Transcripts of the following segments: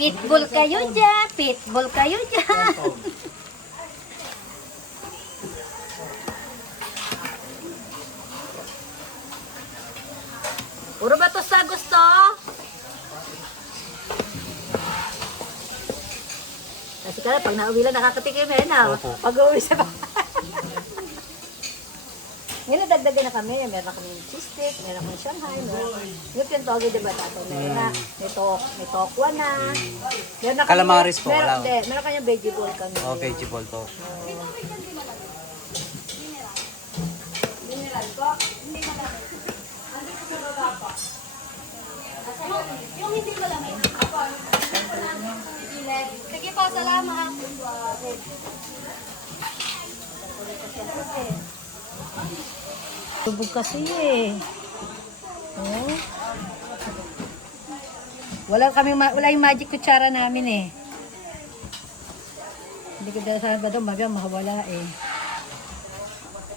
Pitbull kayo dyan. Pitbull kayo dyan. Puro ba to sa gusto? Kasi kaya pag nauwi lang nakakatikim eh na. Pag uwi sa bahay. Ngayon dagdagan na kami. Meron na kami cheese stick, meron kami Shanghai. Yung pintogi diba tato? Meron na. May tokwa na. Meron na kami. Calamaris po, wala. Meron kanyang veggie ball kami. Oh, vegetable to. Yung hindi malamig. Sige po, salamat. Tubog kasi eh. Oh. Wala yung magic kutsara namin eh. Hindi ko dala sana ba doon, mahawala eh.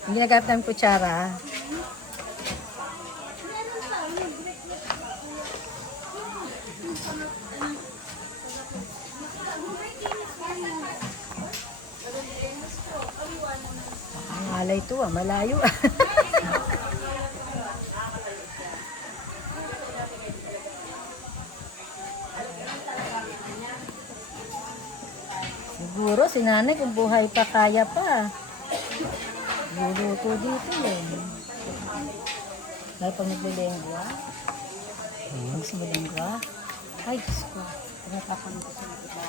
Hindi nagamit namin kutsara. Ang alay ito malayo ah. Siguro si nanay kung buhay pa kaya pa. Luluto dito eh. Dahil pag naglilengwa. Pag sumilengwa. Ay, Diyos ko. Pinatapan ko sa iba.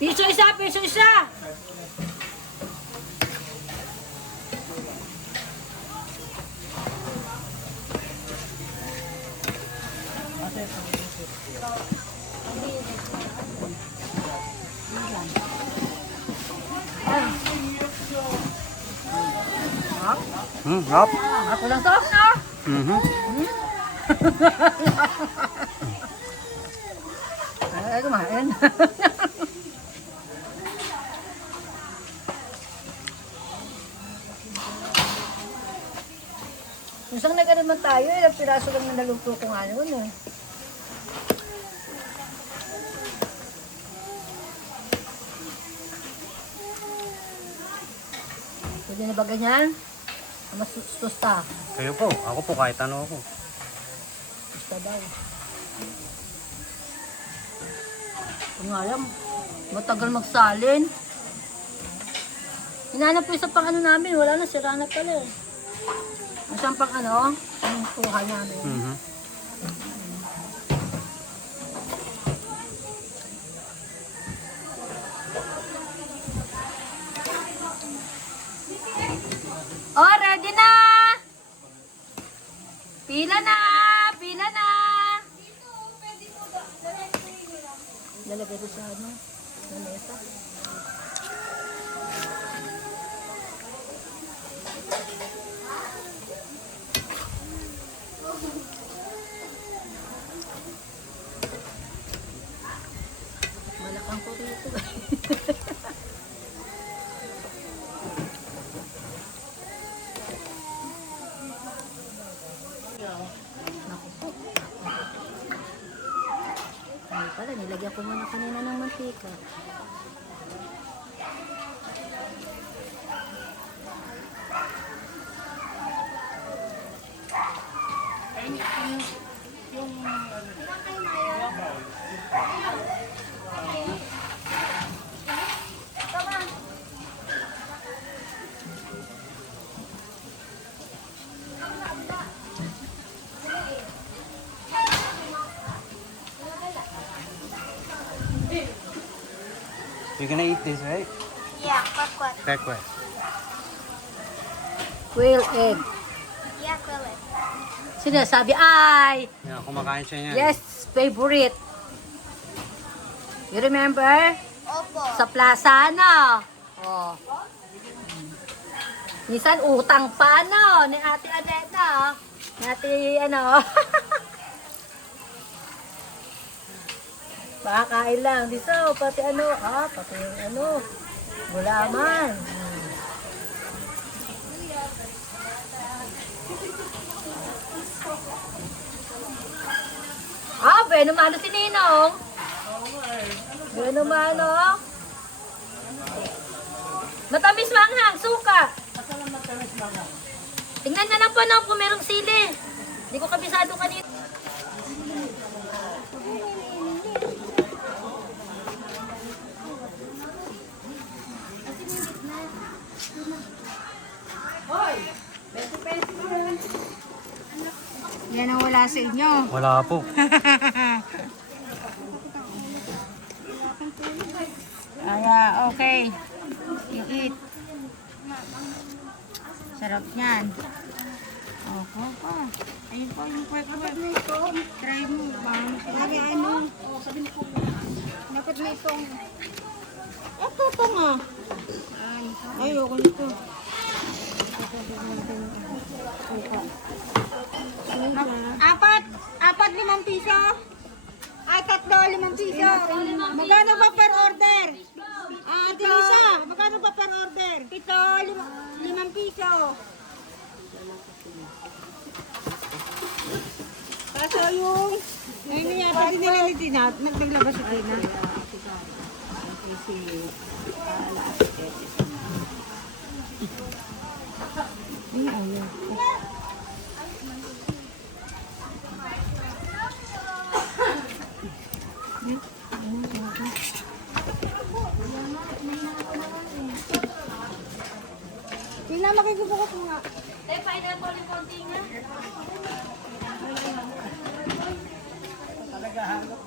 Piso isa! Piso isa! Hop. Ako lang to, no? Ay, kumain. Isang nagkanaman tayo, ilang piraso lang na naluto ko nga noon eh. Pwede na ba ganyan? Mas tusta. Kayo po. Ako po kahit ano ako. Tusta daw. Kung alam, matagal magsalin. Hinanap po isa pang ano namin, wala na, sira na pala eh. Isang pang ano, ang kuha namin. Oh, ready na! Pila na! Pila na! Lalagay ko sa ano, sa mesa. Malakang ko rito. Naku po. Ay pala, nilagyan ko muna kanina ng mantika. You're gonna eat this, right? Yeah, quack. Quack. Quail egg. Yeah, quack. Sinasabi ay! Yeah, kumakain siya niyan. Yes, favorite. You remember? Opo. Sa plaza, ano? Oh. Minsan utang pa, ano? Ni Ate Aneta. Ni Ate, ano? Pakakain lang. Dito, pati ano? Pati ano? Gulaman. bueno malo si Ninong. Bueno malo. Matamis manghang, suka. Tingnan na lang po no, kung merong sili. Hindi ko kabisado kanina. Yan ang wala sa inyo. Wala po. Kaya, okay. You eat. Sarap niyan. Opo pa. Ayun po yung kwek. Try mo. Sabi ano? Dapat may itong. Ito pa nga. Ayoko nito. Apat 5 piso. Ay, 3 5 piso. Magkano ba per order? Ate Lisa, magkano ba per order? 7 5 piso. Kaso yung ngayon yata din nila ni Tina, naglabas si Tina. Tina, makikibukot mo nga. Eh, pineapple yung konti nga. Talaga hanap